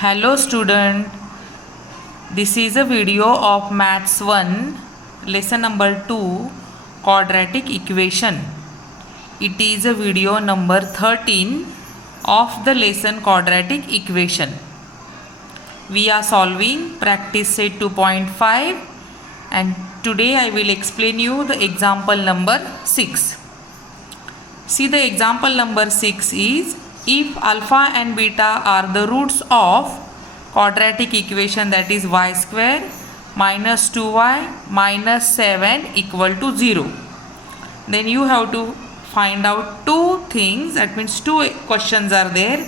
Hello student, this is a video of Maths 1 lesson number 2 quadratic equation. It is a video number 13 of the lesson quadratic equation. We are solving practice set 2.5 and today I will explain you the example number 6. See, the example number 6 is if alpha and beta are the roots of quadratic equation, that is y square minus 2y minus 7 equal to 0, then you have to find out two things. That means two questions are there.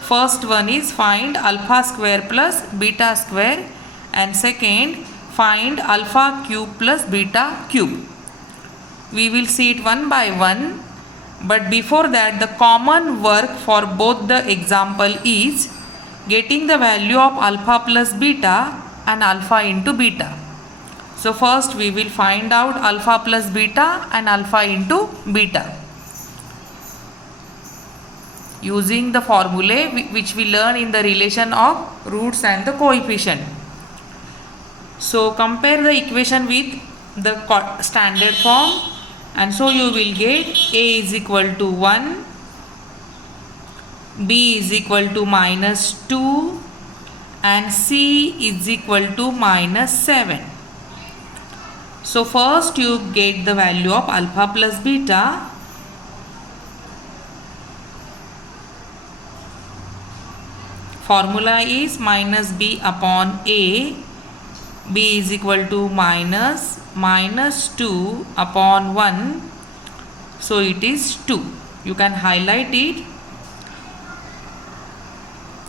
First one is find alpha square plus beta square, and second find alpha cube plus beta cube. We will see it one by one. But before that, the common work for both the example is getting the value of alpha plus beta and alpha into beta. So first we will find out alpha plus beta and alpha into beta using the formulae which we learn in the relation of roots and the coefficient. So compare the equation with the standard form, and so you will get a is equal to 1, b is equal to minus 2 and c is equal to minus 7. So first you get the value of alpha plus beta. Formula is minus b upon a. b is equal to minus 2 upon 1, so it is 2. You can highlight it.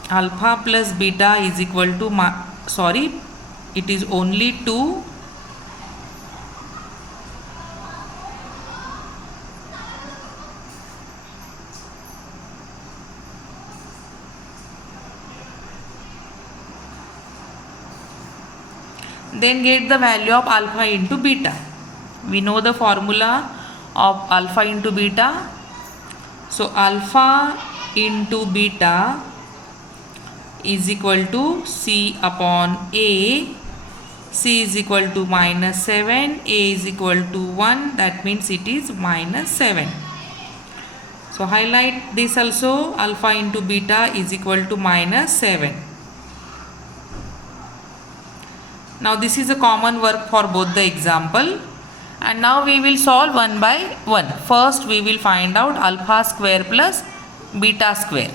Alpha plus beta is equal to it is only 2. Then get the value of alpha into beta. We know the formula of alpha into beta. So alpha into beta is equal to c upon a. c is equal to minus 7, a is equal to 1, that means it is minus 7. So highlight this also, alpha into beta is equal to minus 7. Now this is a common work for both the example, and now we will solve one by one. First we will find out alpha square plus beta square.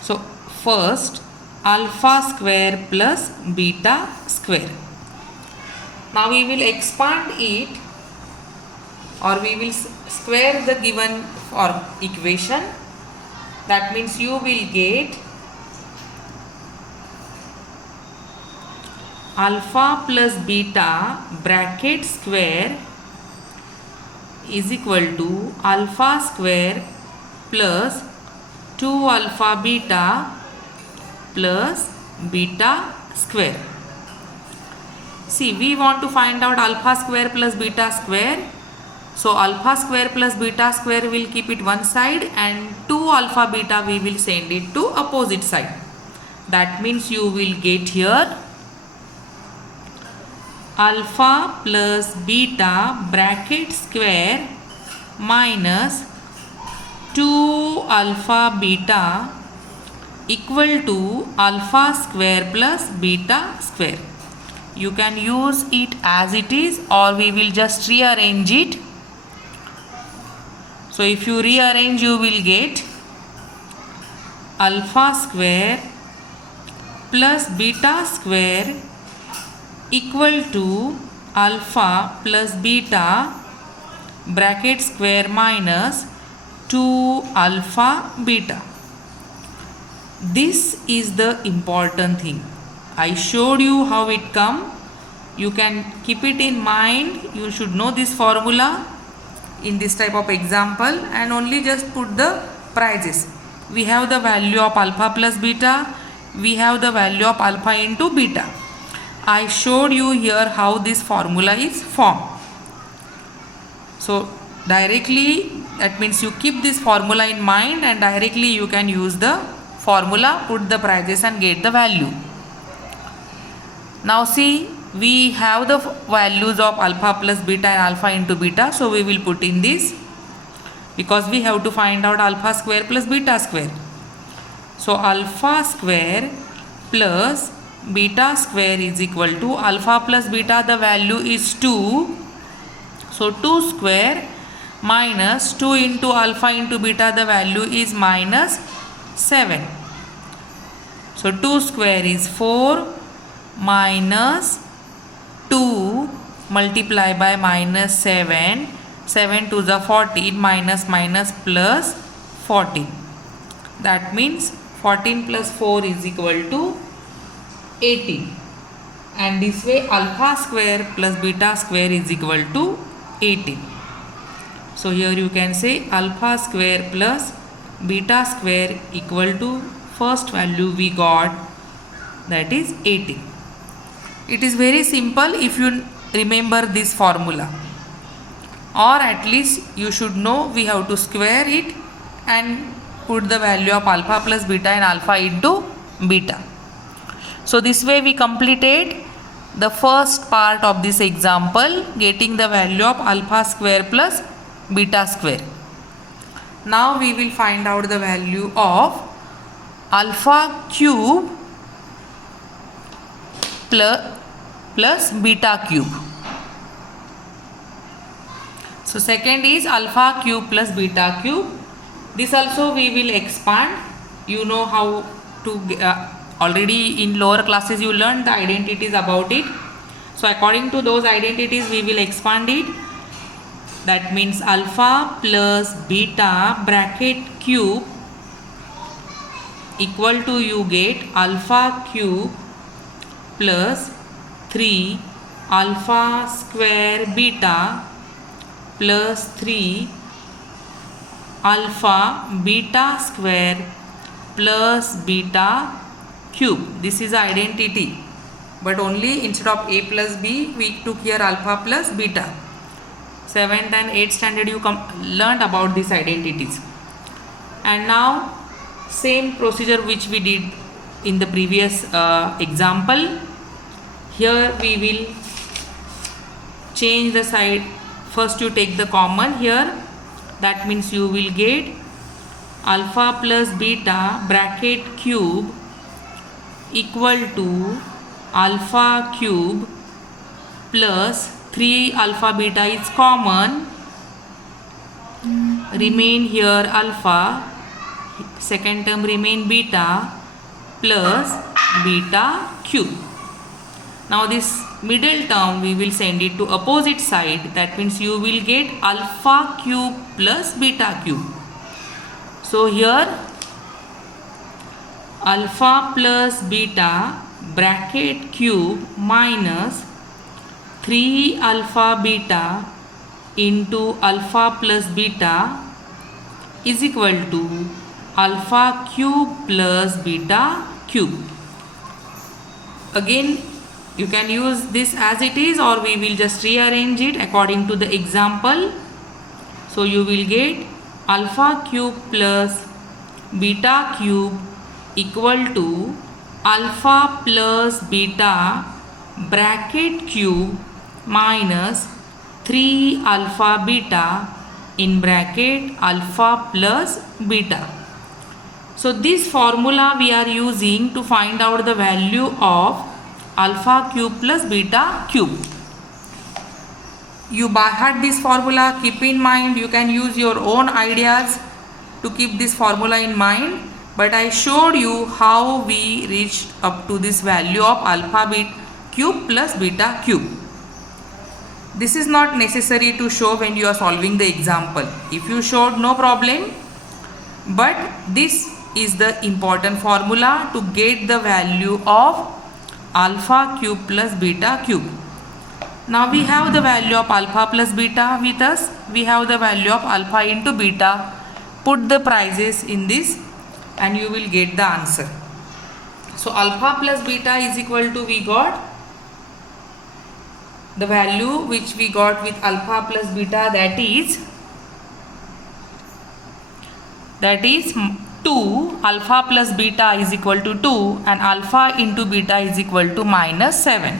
So first alpha square plus beta square. Now we will expand it, or we will square the given equation. That means you will get alpha plus beta bracket square is equal to alpha square plus 2 alpha beta plus beta square. See, we want to find out alpha square plus beta square. So alpha square plus beta square will keep it one side, and 2 alpha beta we will send it to opposite side. That means you will get here alpha plus beta bracket square minus 2 alpha beta equal to alpha square plus beta square. You can use it as it is, or we will just rearrange it. So if you rearrange, you will get alpha square plus beta square equal to alpha plus beta bracket square minus 2 alpha beta. This is the important thing. I showed you how it come. You can keep it in mind. You should know this formula in this type of example, and only just put the prices. We have the value of alpha plus beta, we have the value of alpha into beta. I showed you here how this formula is formed. So directly That means you keep this formula in mind and directly you can use the formula, put the prices and get the value. Now see, we have the values of alpha plus beta and alpha into beta. So we will put in this because we have to find out alpha square plus beta square. So alpha square plus beta square is equal to alpha plus beta, the value is 2. So 2 square minus 2 into alpha into beta, the value is minus 7. So 2 square is 4 minus 2 multiply by minus 7. 7 to the 14 minus minus plus 14. That means 14 plus 4 is equal to 18. And this way alpha square plus beta square is equal to 18. So here you can say alpha square plus beta square equal to first value we got, that is 18. It is very simple if you remember this formula, or at least you should know we have to square it and put the value of alpha plus beta and alpha into beta. So this way we completed the first part of this example, getting the value of alpha square plus beta square. Now we will find out the value of alpha cube plus beta cube. So second is alpha cube plus beta cube. This also we will expand. You know how to already in lower classes you learned the identities about it. So according to those identities we will expand it. That means alpha plus beta bracket cube equal to, you get alpha cube plus 3 alpha square beta plus 3 alpha beta square plus beta cube. This is identity, but only instead of a plus b we took here alpha plus beta. 7th and 8th standard you learned about these identities. And now same procedure which we did in the previous example. Here we will change the side. First you take the common here. That means you will get alpha plus beta bracket cube equal to alpha cube plus 3 alpha beta is common. Remain here alpha. Second term remain beta plus beta cube. Now this middle term we will send it to opposite side. That means you will get alpha cube plus beta cube. So here alpha plus beta bracket cube minus 3 alpha beta into alpha plus beta is equal to alpha cube plus beta cube. Again you can use this as it is, or we will just rearrange it according to the example. So you will get alpha cube plus beta cube equal to alpha plus beta bracket cube minus 3 alpha beta in bracket alpha plus beta. So this formula we are using to find out the value of alpha cube plus beta cube. You by heart this formula, keep in mind. You can use your own ideas to keep this formula in mind, but I showed you how we reached up to this value of alpha beta cube plus beta cube. This is not necessary to show when you are solving the example. If you showed, no problem, but this is the important formula to get the value of alpha cube plus beta cube. Now we have the value of alpha plus beta with us. We have the value of alpha into beta. Put the prices in this and you will get the answer. So alpha plus beta is equal to, we got the value which we got with alpha plus beta, that is that is 2 alpha plus beta is equal to 2 and alpha into beta is equal to minus 7.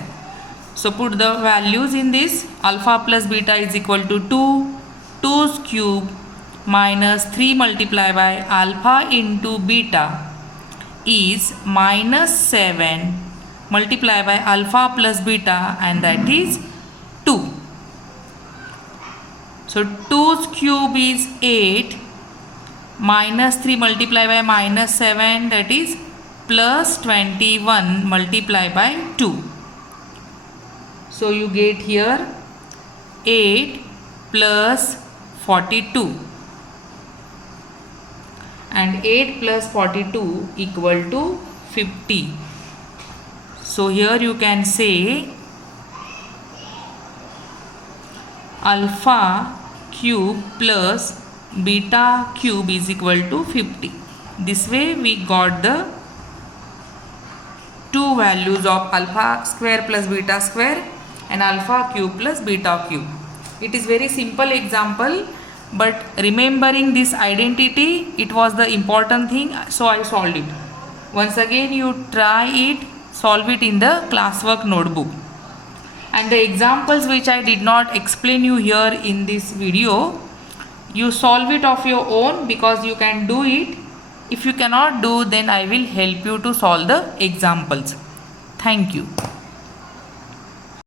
So put the values in this. Alpha plus beta is equal to 2, 2's cube minus 3 multiplied by alpha into beta is minus 7 multiplied by alpha plus beta, and that is 2. So 2's cube is 8 minus 3 multiplied by minus 7, that is plus 21 multiplied by 2. So you get here 8 plus 42, and 8 plus 42 equal to 50. So here you can say alpha cube plus beta cube is equal to 50. This way we got the two values of alpha square plus beta square and alpha cube plus beta cube. It is very simple example, but remembering this identity, it was the important thing, so I solved it. Once again you try it, solve it in the classwork notebook. And the examples which I did not explain you here in this video, you solve it of your own because you can do it. If you cannot do, then I will help you to solve the examples. Thank you.